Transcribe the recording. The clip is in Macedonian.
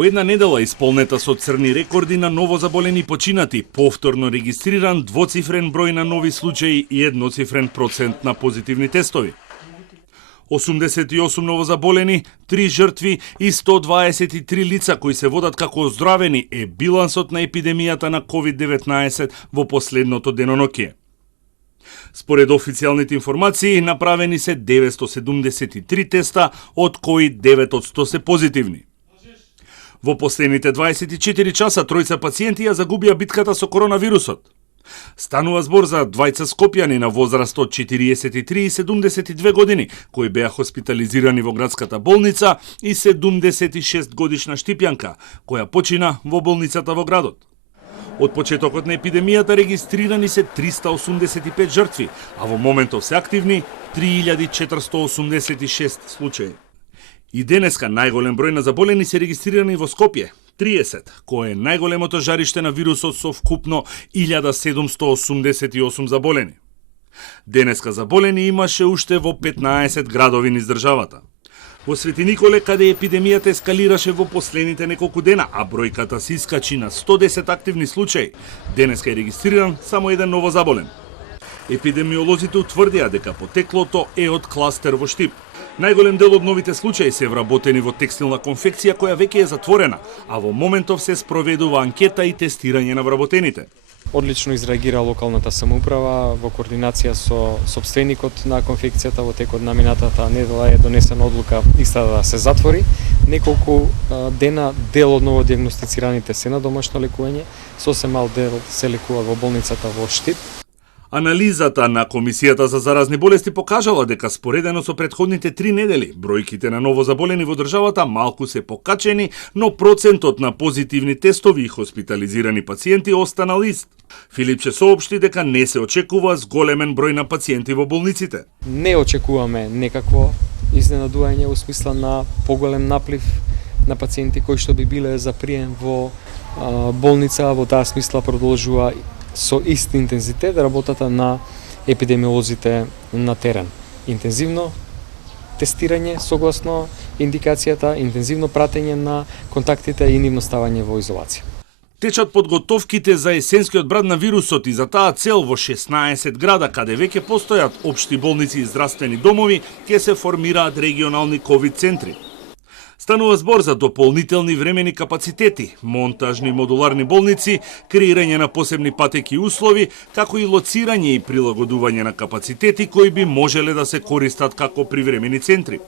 По една недела исполнета со црни рекорди на новозаболени починати, повторно регистриран двоцифрен број на нови случаи и едноцифрен процент на позитивни тестови. 88 новозаболени, 3 жртви и 123 лица кои се водат како оздравени е билансот на епидемијата на COVID-19 во последното деноноќе. Според официјалните информации, направени се 973 теста, од кои 9 од 100 се позитивни. Во последните 24 часа тројца пациенти ја загубија битката со коронавирусот. Станува збор за двајца скопјани на возраст од 43 и 72 години, кои беа хоспитализирани во градската болница, и 76 годишна штипјанка, која почина во болницата во градот. Од почетокот на епидемијата регистрирани се 385 жртви, а во моментов се активни 3486 случаи. И денеска најголем број на заболени се регистрирани во Скопје, 30, кое е најголемото жариште на вирусот со вкупно 1788 заболени. Денеска заболени имаше уште во 15 градови низ државата. Во Свети Николе, каде епидемијата ескалираше во последните неколку дена, а бројката се искачи на 110 активни случаи, денеска е регистриран само еден новозаболен. Епидемиолозите утврдија дека потеклото е од кластер во Штип. Најголем дел од новите случаи се вработени во текстилна конфекција која веќе е затворена, а во моментов се спроведува анкета и тестирање на вработените. Одлично изреагира локалната самоуправа во координација со сопственикот на конфекцијата. Во текот на минатата недела е донесена одлука иста да се затвори. Неколку дена дел од новодиагностицираните се на домашно лекување, сосем мал дел се лекува во болницата во Штип. Анализата на Комисијата за заразни болести покажала дека споредено со претходните 3 недели, бројките на новозаболени во државата малку се покачени, но процентот на позитивни тестови и хоспитализирани пациенти останал ист. Филипче соопшти дека не се очекува зголемен број на пациенти во болниците. Не очекуваме некакво изненадување во смисла на поголем наплив на пациенти кои што би биле за прием во болница. Во таа смисла продолжува со ист интензитет работата на епидемиолозите на терен. Интензивно тестирање согласно индикацијата, интензивно пратење на контактите и нивно ставање во изолација. Течат подготовките за есенскиот брат на вирусот и за таа цел во 16 града, каде веќе постојат општи болници и здравствени домови, ќе се формираат регионални ковид центри. Станува збор за дополнителни времени капацитети, монтажни модуларни болници, креирање на посебни патеки и услови, како и лоцирање и прилагодување на капацитети кои би можеле да се користат како привремени центри.